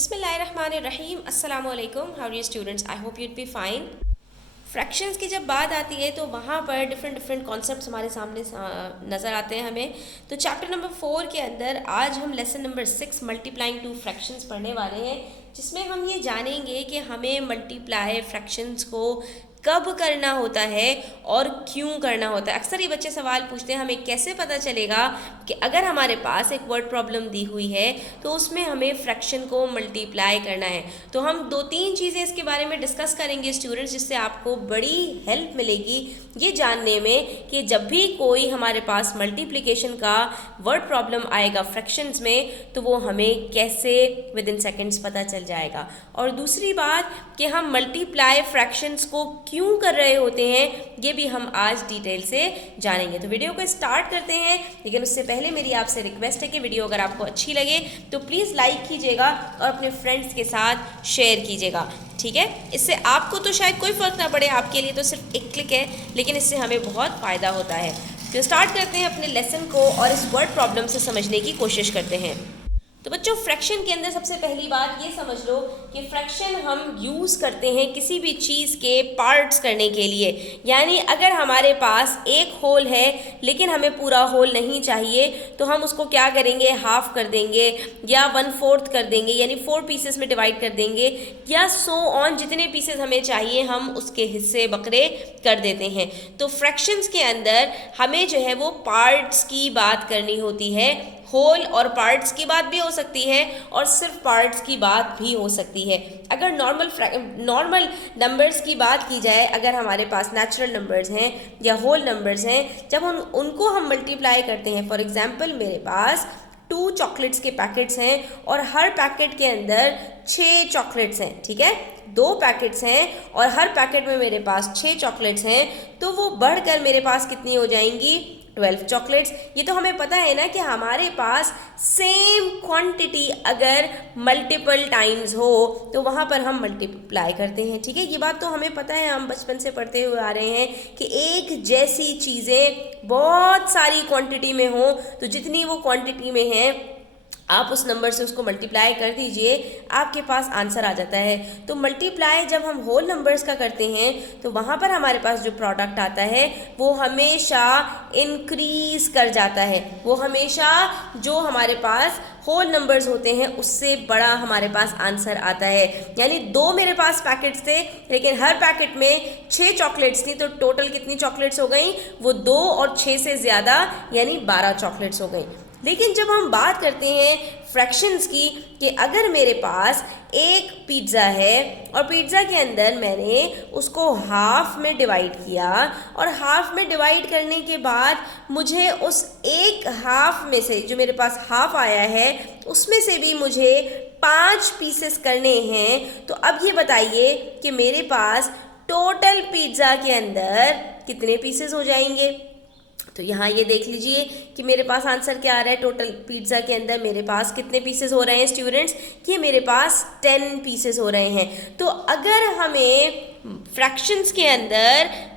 बिस्मिल्लाहिर्रहमानिर्रहीम अस्सलाम वालेकुम। How are you students? I hope you'd be fine. Fractions की जब बात आती है तो वहाँ पर डिफरेंट कॉन्सेप्ट्स हमारे सामने नज़र आते हैं हमें। तो चैप्टर नंबर 4 के अंदर आज हम lesson number 6 multiplying two fractions पढ़ने वाले हैं, जिसमें हम ये जानेंगे कि हमें मल्टीप्लाई फ्रैक्शंस को कब करना होता है और क्यों करना होता है। अक्सर ये बच्चे सवाल पूछते हैं हमें कैसे पता चलेगा कि अगर हमारे पास एक वर्ड प्रॉब्लम दी हुई है तो उसमें हमें फ्रैक्शन को मल्टीप्लाई करना है। तो हम 2-3 चीज़ें इसके बारे में डिस्कस करेंगे स्टूडेंट्स, जिससे आपको बड़ी हेल्प मिलेगी ये जानने में कि जब भी कोई हमारे पास मल्टीप्लिकेशन का वर्ड प्रॉब्लम आएगा फ्रैक्शंस में तो वो हमें कैसे विद इन सेकेंड्स पता चल जाएगा। और दूसरी बात कि हम मल्टीप्लाई फ्रैक्शंस को क्यों कर रहे होते हैं ये भी हम आज डिटेल से जानेंगे। तो वीडियो को स्टार्ट करते हैं, लेकिन उससे पहले मेरी आपसे रिक्वेस्ट है कि वीडियो अगर आपको अच्छी लगे तो प्लीज़ लाइक कीजिएगा और अपने फ्रेंड्स के साथ शेयर कीजिएगा, ठीक है। इससे आपको तो शायद कोई फ़र्क ना पड़े, आपके लिए तो सिर्फ एक क्लिक है, लेकिन इससे हमें बहुत फ़ायदा होता है। तो स्टार्ट करते हैं अपने लेसन को और इस वर्ड प्रॉब्लम से समझने की कोशिश करते हैं। तो बच्चों, फ्रैक्शन के अंदर सबसे पहली बात ये समझ लो कि फ्रैक्शन हम यूज़ करते हैं किसी भी चीज़ के पार्ट्स करने के लिए। यानी अगर हमारे पास एक होल है लेकिन हमें पूरा होल नहीं चाहिए तो हम उसको क्या करेंगे, हाफ कर देंगे या 1/4 कर देंगे, यानी 4 पीसेस में डिवाइड कर देंगे, या सो ऑन जितने पीसेस हमें चाहिए हम उसके हिस्से बकरे कर देते हैं। तो फ्रैक्शंस के अंदर हमें जो है वो पार्ट्स की बात करनी होती है। होल और पार्ट्स की बात भी हो सकती है और सिर्फ पार्ट्स की बात भी हो सकती है। अगर नॉर्मल नंबर्स की बात की जाए, अगर हमारे पास नेचुरल नंबर्स हैं या होल नंबर्स हैं, जब उनको हम मल्टीप्लाई करते हैं, फॉर एग्जांपल मेरे पास 2 चॉकलेट्स के पैकेट्स हैं और हर पैकेट के अंदर 6 चॉकलेट्स हैं, ठीक है। 2 पैकेट्स हैं और हर पैकेट में मेरे पास 6 चॉकलेट्स हैं, तो वो बढ़कर मेरे पास कितनी हो जाएंगी, 12 चॉकलेट्स। ये तो हमें पता है ना कि हमारे पास सेम क्वांटिटी अगर मल्टीपल टाइम्स हो तो वहाँ पर हम मल्टीप्लाई करते हैं, ठीक है। ये बात तो हमें पता है, हम बचपन से पढ़ते हुए आ रहे हैं कि एक जैसी चीज़ें बहुत सारी क्वांटिटी में हो तो जितनी वो क्वांटिटी में है आप उस नंबर से उसको मल्टीप्लाई कर दीजिए, आपके पास आंसर आ जाता है। तो मल्टीप्लाई जब हम होल नंबर्स का करते हैं तो वहाँ पर हमारे पास जो प्रोडक्ट आता है वो हमेशा इंक्रीज कर जाता है, वो हमेशा जो हमारे पास होल नंबर्स होते हैं उससे बड़ा हमारे पास आंसर आता है। यानी 2 मेरे पास पैकेट्स थे लेकिन हर पैकेट में 6 चॉकलेट्स थी, तो टोटल कितनी चॉकलेट्स हो गई, वो 2 और 6 से ज़्यादा यानी 12 चॉकलेट्स हो गई। लेकिन जब हम बात करते हैं फ्रैक्शंस की कि अगर मेरे पास एक पिज़्ज़ा है और पिज़्ज़ा के अंदर मैंने उसको हाफ में डिवाइड किया और हाफ में डिवाइड करने के बाद मुझे उस एक हाफ में से जो मेरे पास हाफ आया है उसमें से भी मुझे 5 पीसेस करने हैं, तो अब ये बताइए कि मेरे पास टोटल पिज़्ज़ा के अंदर कितने पीसेस हो जाएंगे। तो यहाँ ये देख लीजिए कि मेरे पास आंसर क्या आ रहा है, टोटल पिज़्ज़ा के अंदर मेरे पास कितने पीसेस हो रहे हैं स्टूडेंट्स, कि मेरे पास 10 पीसेस हो रहे हैं। तो अगर हमें फ्रैक्शंस के अंदर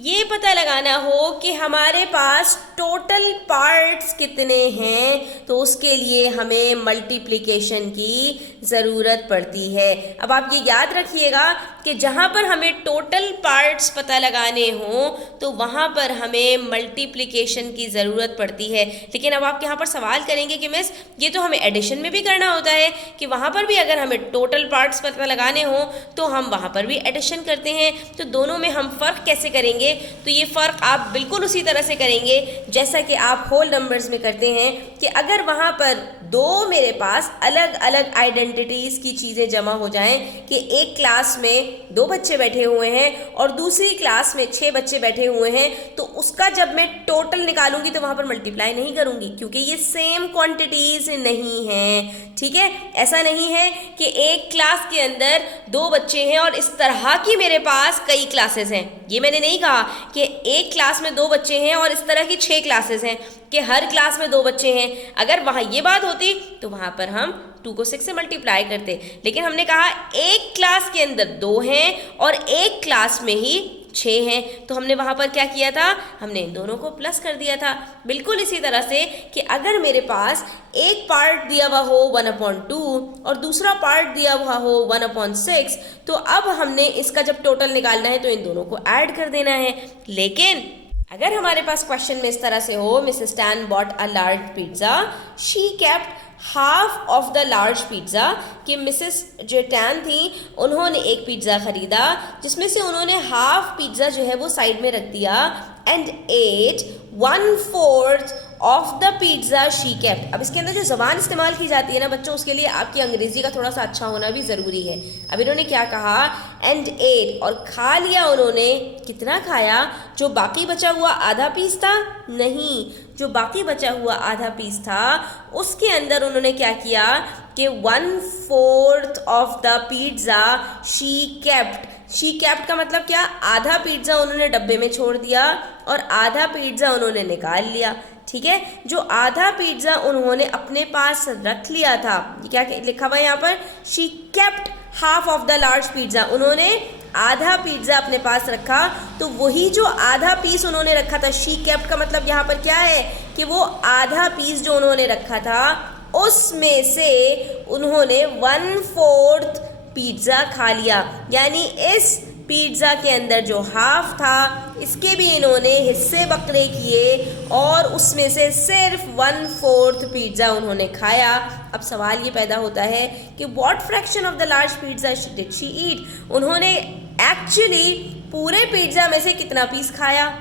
ये पता लगाना हो कि हमारे पास टोटल पार्ट्स कितने हैं तो उसके लिए हमें मल्टीप्लिकेशन की ज़रूरत पड़ती है। अब आप ये याद रखिएगा कि जहाँ पर हमें टोटल पार्ट्स पता लगाने हों तो वहाँ पर हमें मल्टीप्लिकेशन की ज़रूरत पड़ती है। लेकिन अब आप यहाँ पर सवाल करेंगे कि मिस ये तो हमें एडिशन में भी करना होता है, कि वहाँ पर भी अगर हमें टोटल पार्ट्स पता लगाने हों तो हम वहाँ पर भी एडिशन करते हैं, तो दोनों में हम फ़र्क कैसे करेंगे। तो ये फ़र्क आप बिल्कुल उसी तरह से करेंगे जैसा कि आप होल नंबर्स में करते हैं, कि अगर वहाँ पर 2 मेरे पास अलग अलग आइडेंटिटीज़ की चीज़ें जमा हो जाएं, कि एक क्लास में 2 बच्चे बैठे हुए हैं और दूसरी क्लास में 6 बच्चे बैठे हुए हैं, तो उसका जब मैं टोटल निकालूंगी तो वहाँ पर मल्टीप्लाई नहीं करूँगी क्योंकि ये सेम क्वांटिटीज़ नहीं हैं, ठीक है। ऐसा नहीं है कि एक क्लास के अंदर 2 बच्चे हैं और इस तरह की मेरे पास कई क्लासेस हैं। ये मैंने नहीं कहा कि एक क्लास में 2 बच्चे हैं और इस तरह की 6 क्लासेस हैं, कि हर क्लास में 2 बच्चे हैं। अगर वहाँ ये बात होती तो वहाँ पर हम 2 को 6 से मल्टीप्लाई करते, लेकिन हमने कहा एक क्लास के अंदर 2 हैं और एक क्लास में ही 6 हैं, तो हमने वहाँ पर क्या किया था, हमने इन दोनों को प्लस कर दिया था। बिल्कुल इसी तरह से कि अगर मेरे पास एक पार्ट दिया हुआ हो 1/2 और दूसरा पार्ट दिया हुआ हो 1/6, तो अब हमने इसका जब टोटल निकालना है तो इन दोनों को ऐड कर देना है। लेकिन अगर हमारे पास क्वेश्चन में इस तरह से हो, Mrs tan bought a large pizza, she kept half of the large pizza, कि मिसेस जो टैन थी उन्होंने एक पिज्ज़ा ख़रीदा जिसमें से उन्होंने हाफ पिज्ज़ा जो है वो साइड में रख दिया, and at 1/4 of the pizza she kept. अब इसके अंदर जो ज़बान इस्तेमाल की जाती है ना बच्चों, उसके लिए आपकी अंग्रेज़ी का थोड़ा सा अच्छा होना भी ज़रूरी है। अब इन्होंने क्या कहा, एंड एट, और खा लिया उन्होंने। कितना खाया, जो बाकी बचा हुआ आधा पीस था, नहीं, जो बाकी बचा हुआ आधा पीस था उसके अंदर उन्होंने क्या किया कि 1/4 of the pizza she kept. She kept का मतलब क्या, आधा पिज्ज़ा उन्होंने डब्बे में छोड़ दिया और आधा पिज्ज़ा उन्होंने निकाल लिया। ठीक है, जो आधा पिज्ज़ा उन्होंने अपने पास रख लिया था, क्या लिखा हुआ है यहाँ पर, she kept half of the large pizza, उन्होंने आधा पिज्ज़ा अपने पास रखा। तो वही जो आधा पीस उन्होंने रखा था, शी केप्ट का मतलब यहाँ पर क्या है कि वो आधा पीस जो उन्होंने रखा था उसमें से उन्होंने 1/4 पिज्ज़ा खा लिया। यानी इस पिज्ज़ा के अंदर जो हाफ था इसके भी इन्होंने हिस्से बकरे किए और उसमें से सिर्फ 1/4 पिज्ज़ा उन्होंने खाया। अब सवाल ये पैदा होता है कि what fraction of the large pizza did she eat, उन्होंने एक्चुअली पूरे पिज्ज़ा में से कितना पीस खाया।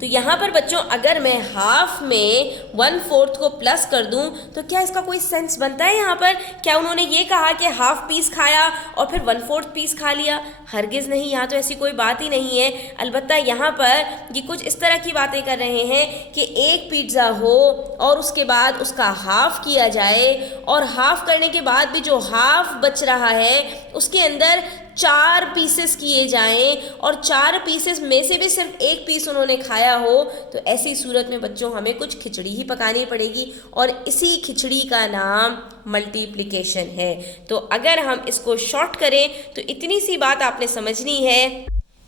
तो यहाँ पर बच्चों अगर मैं हाफ में 1/4 को प्लस कर दूं तो क्या इसका कोई सेंस बनता है यहाँ पर? क्या उन्होंने ये कहा कि हाफ पीस खाया और फिर 1/4 पीस खा लिया? हरगिज़ नहीं, यहाँ तो ऐसी कोई बात ही नहीं है। अलबत्ता यहाँ पर ये कुछ इस तरह की बातें कर रहे हैं कि एक पिज्ज़ा हो और उसके बाद उसका हाफ किया जाए और हाफ करने के बाद भी जो हाफ बच रहा है उसके अंदर 4 पीसेस किए जाएं और 4 पीसेस में से भी सिर्फ एक पीस उन्होंने खाया हो, तो ऐसी सूरत में बच्चों हमें कुछ खिचड़ी ही पकानी पड़ेगी और इसी खिचड़ी का नाम मल्टीप्लिकेशन है। तो अगर हम इसको शॉर्ट करें तो इतनी सी बात आपने समझनी है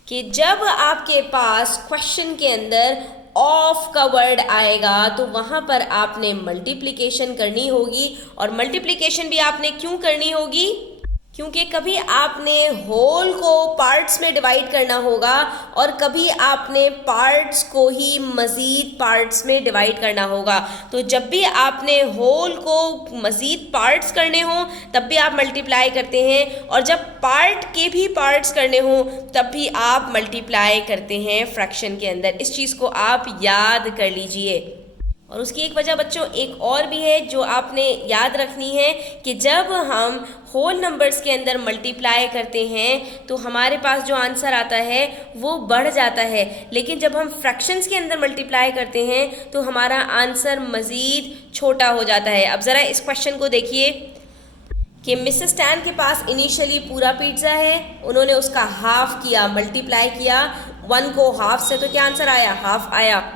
कि जब आपके पास क्वेश्चन के अंदर ऑफ का वर्ड आएगा तो वहाँ पर आपने मल्टीप्लिकेशन करनी होगी। और मल्टीप्लिकेशन भी आपने क्यों करनी होगी? क्योंकि कभी आपने होल को पार्ट्स में डिवाइड करना होगा और कभी आपने पार्ट्स को ही मज़ीद पार्ट्स में डिवाइड करना होगा। तो जब भी आपने होल को मज़ीद पार्ट्स करने हों तब भी आप मल्टीप्लाई करते हैं, और जब पार्ट के भी पार्ट्स करने हों तब भी आप मल्टीप्लाई करते हैं फ्रैक्शन के अंदर। इस चीज़ को आप याद कर लीजिए। और उसकी एक वजह बच्चों एक और भी है जो आपने याद रखनी है कि जब हम होल नंबर्स के अंदर मल्टीप्लाई करते हैं तो हमारे पास जो आंसर आता है वो बढ़ जाता है, लेकिन जब हम फ्रैक्शंस के अंदर मल्टीप्लाई करते हैं तो हमारा आंसर मज़ीद छोटा हो जाता है। अब ज़रा इस क्वेश्चन को देखिए कि मिसेस टैन के पास इनिशियली पूरा पिज्ज़ा है, उन्होंने उसका हाफ किया, मल्टीप्लाई किया 1 को हाफ से, तो क्या आंसर आया? हाफ आया।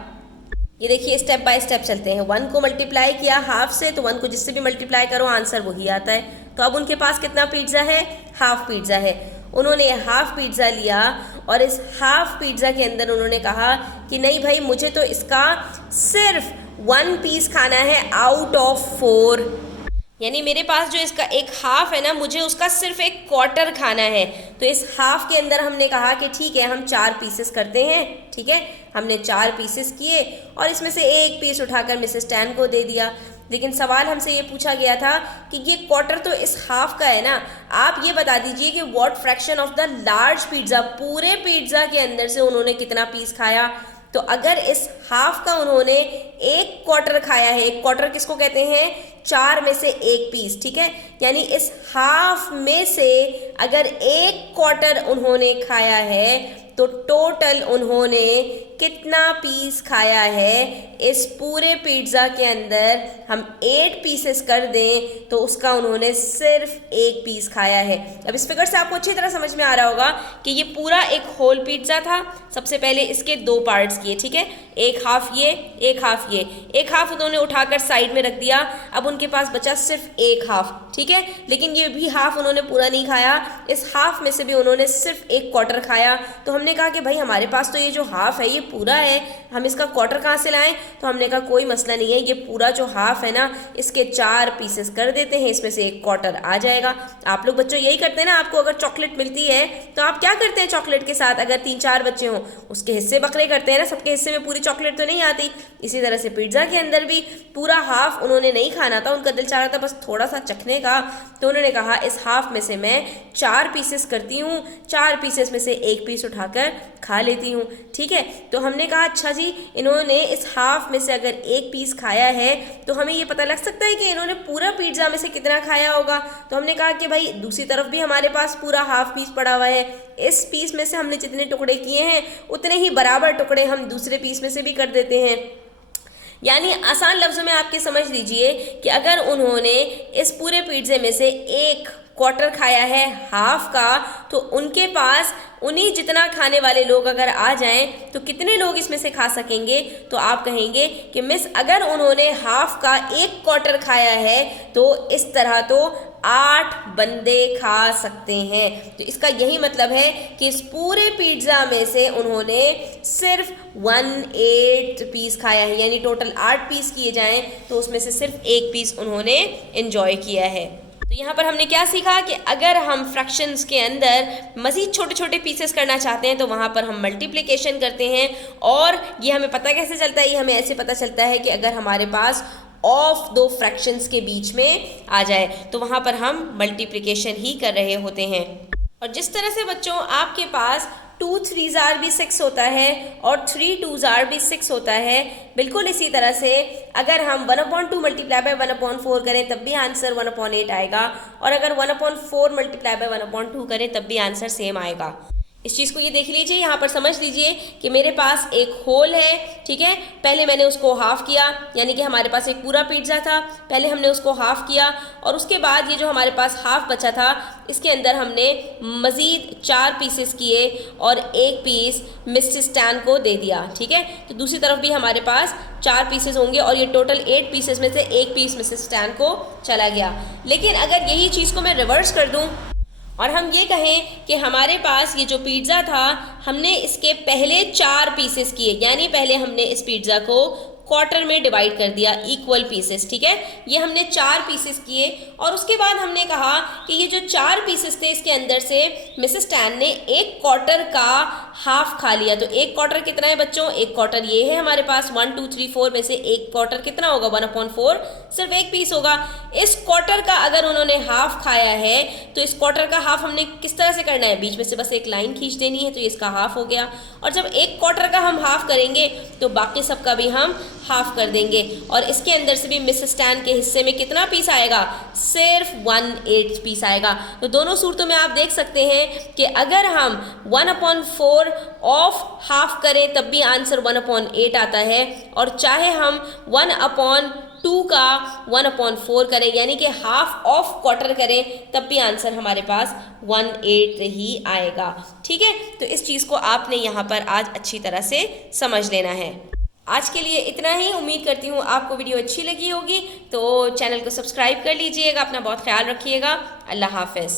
ये देखिए स्टेप बाय स्टेप चलते हैं। 1 को मल्टीप्लाई किया हाफ से, तो 1 को जिससे भी मल्टीप्लाई करो आंसर वही आता है। तो अब उनके पास कितना पिज्ज़ा है? हाफ पिज्ज़ा है। उन्होंने हाफ पिज्ज़ा लिया और इस हाफ पिज्ज़ा के अंदर उन्होंने कहा कि नहीं भाई, मुझे तो इसका सिर्फ 1 पीस खाना है आउट ऑफ 4, यानी मेरे पास जो इसका एक हाफ है ना, मुझे उसका सिर्फ एक क्वार्टर खाना है। तो इस हाफ के अंदर हमने कहा कि ठीक है हम 4 पीसेस करते हैं। ठीक है, हमने 4 पीसेस किए और इसमें से एक पीस उठाकर मिसेस टैन को दे दिया। लेकिन सवाल हमसे ये पूछा गया था कि ये क्वार्टर तो इस हाफ का है ना, आप ये बता दीजिए कि what fraction of the large pizza, पूरे पिज्ज़ा के अंदर से उन्होंने कितना पीस खाया। तो अगर इस हाफ का उन्होंने एक क्वार्टर खाया है, एक क्वार्टर किसको कहते हैं? 4 में से एक पीस। ठीक है, यानी इस हाफ में से अगर एक क्वार्टर उन्होंने खाया है तो टोटल उन्होंने कितना पीस खाया है? इस पूरे पिज्ज़ा के अंदर हम 8 पीसेस कर दें तो उसका उन्होंने सिर्फ एक पीस खाया है। अब इस फिगर से आपको अच्छी तरह समझ में आ रहा होगा कि ये पूरा एक होल पिज्ज़ा था। सबसे पहले इसके 2 पार्ट्स किए। ठीक है, एक हाफ ये, एक हाफ ये, एक हाफ उन्होंने उठाकर साइड में रख दिया। अब उनके पास बचा सिर्फ एक हाफ। ठीक है, लेकिन ये भी हाफ उन्होंने पूरा नहीं खाया, इस हाफ में से भी उन्होंने सिर्फ एक क्वार्टर खाया। तो हम हमने कहा कि भाई हमारे पास तो ये जो हाफ है ये पूरा है, हम इसका क्वार्टर कहाँ से लाएं? तो हमने कहा कोई मसला नहीं है, ये पूरा जो हाफ है ना इसके 4 पीसेस कर देते हैं, इसमें से एक क्वार्टर आ जाएगा। आप लोग बच्चों यही करते हैं ना, आपको अगर चॉकलेट मिलती है तो आप क्या करते हैं चॉकलेट के साथ? अगर 3-4 बच्चे हों उसके हिस्से बकरे करते हैं ना, सबके हिस्से में पूरी चॉकलेट तो नहीं आती। इसी तरह से पिज्ज़ा के अंदर भी पूरा हाफ उन्होंने नहीं खाना था, उनका दिल चाह रहा था बस थोड़ा सा चखने का, तो उन्होंने कहा इस हाफ में से मैं 4 पीसेस करती हूँ, 4 पीसेस में से एक पीस उठाकर खा लेती हूँ। ठीक है, तो हमने कहा अच्छा जी, इन्होंने इस हाफ में से अगर एक पीस खाया है तो हमें ये पता लग सकता है कि इन्होंने पूरा पिज्ज़ा में से कितना खाया होगा। तो हमने कहा कि भाई दूसरी तरफ भी हमारे पास पूरा हाफ पीस पड़ा हुआ है, इस पीस में से हमने जितने टुकड़े किए हैं उतने ही बराबर टुकड़े हम दूसरे पीस में से भी कर देते हैं। यानी आसान लफ्ज़ों में आपके समझ लीजिए कि अगर उन्होंने इस पूरे पिज्ज़े में से एक क्वार्टर खाया है हाफ का, तो उनके पास उन्हीं जितना खाने वाले लोग अगर आ जाएं तो कितने लोग इसमें से खा सकेंगे? तो आप कहेंगे कि मिस अगर उन्होंने हाफ का एक क्वार्टर खाया है तो इस तरह तो 8 बंदे खा सकते हैं। तो इसका यही मतलब है कि इस पूरे पिज्ज़ा में से उन्होंने सिर्फ 1/8 पीस खाया है, यानी टोटल 8 पीस किए जाएं तो उसमें से सिर्फ एक पीस उन्होंने एंजॉय किया है। तो यहाँ पर हमने क्या सीखा कि अगर हम फ्रैक्शंस के अंदर मज़ीद छोटे छोटे पीसेस करना चाहते हैं तो वहाँ पर हम मल्टीप्लिकेशन करते हैं। और ये हमें पता कैसे चलता है? ये हमें ऐसे पता चलता है कि अगर हमारे पास ऑफ 2 फ्रैक्शंस के बीच में आ जाए तो वहाँ पर हम मल्टीप्लिकेशन ही कर रहे होते हैं। और जिस तरह से बच्चों आपके पास 2 3s are भी 6 होता है और 3 2s are भी 6 होता है, बिल्कुल इसी तरह से अगर हम 1/2 मल्टीप्लाई बाय 1/4 करें तब भी आंसर 1/8 आएगा, और अगर 1/4 मल्टीप्लाई बाय 1/2 करें तब भी आंसर सेम आएगा। इस चीज़ को ये देख लीजिए, यहाँ पर समझ लीजिए कि मेरे पास एक होल है, ठीक है। पहले मैंने उसको हाफ किया, यानी कि हमारे पास एक पूरा पिज्ज़ा था, पहले हमने उसको हाफ किया और उसके बाद ये जो हमारे पास हाफ बचा था इसके अंदर हमने मज़ीद 4 पीसेस किए और एक पीस मिस्टर स्टैन को दे दिया, ठीक है। तो दूसरी तरफ भी हमारे पास 4 पीसेस होंगे और ये टोटल 8 पीसेस में से एक पीस मिस्टर स्टैन को चला गया। लेकिन अगर यही चीज़ को मैं रिवर्स कर दूँ और हम ये कहें कि हमारे पास ये जो पिज़्ज़ा था हमने इसके पहले 4 पीसेस किए, यानी पहले हमने इस पिज़्ज़ा को क्वार्टर में डिवाइड कर दिया, इक्वल पीसेस, ठीक है। ये हमने 4 पीसेस किए और उसके बाद हमने कहा कि ये जो 4 पीसेस थे इसके अंदर से मिसेस टैन ने एक क्वार्टर का हाफ खा लिया। तो एक क्वार्टर कितना है बच्चों? एक क्वार्टर ये है हमारे पास 1 2 3 4 में से एक क्वार्टर कितना होगा? 1/4, सिर्फ एक पीस होगा। इस क्वार्टर का अगर उन्होंने हाफ खाया है तो इस क्वार्टर का हाफ हमने किस तरह से करना है? बीच में से बस एक लाइन खींच देनी है, तो ये इसका हाफ हो गया। और जब एक क्वार्टर का हम हाफ करेंगे तो बाकी सब का भी हम हाफ कर देंगे और इसके अंदर से भी मिस स्टैन के हिस्से में कितना पीस आएगा? सिर्फ 1/8 पीस आएगा। तो दोनों सूरतों में आप देख सकते हैं कि अगर हम 1/4 ऑफ हाफ करें तब भी आंसर 1/8 आता है, और चाहे हम 1/2 का 1/4 करें यानी कि हाफ ऑफ क्वार्टर करें तब भी आंसर हमारे पास 1/8 ही आएगा, ठीक है। तो इस चीज़ को आपने यहाँ पर आज अच्छी तरह से समझ लेना है। आज के लिए इतना ही। उम्मीद करती हूँ आपको वीडियो अच्छी लगी होगी, तो चैनल को सब्सक्राइब कर लीजिएगा। अपना बहुत ख्याल रखिएगा। अल्लाह हाफ़िज़।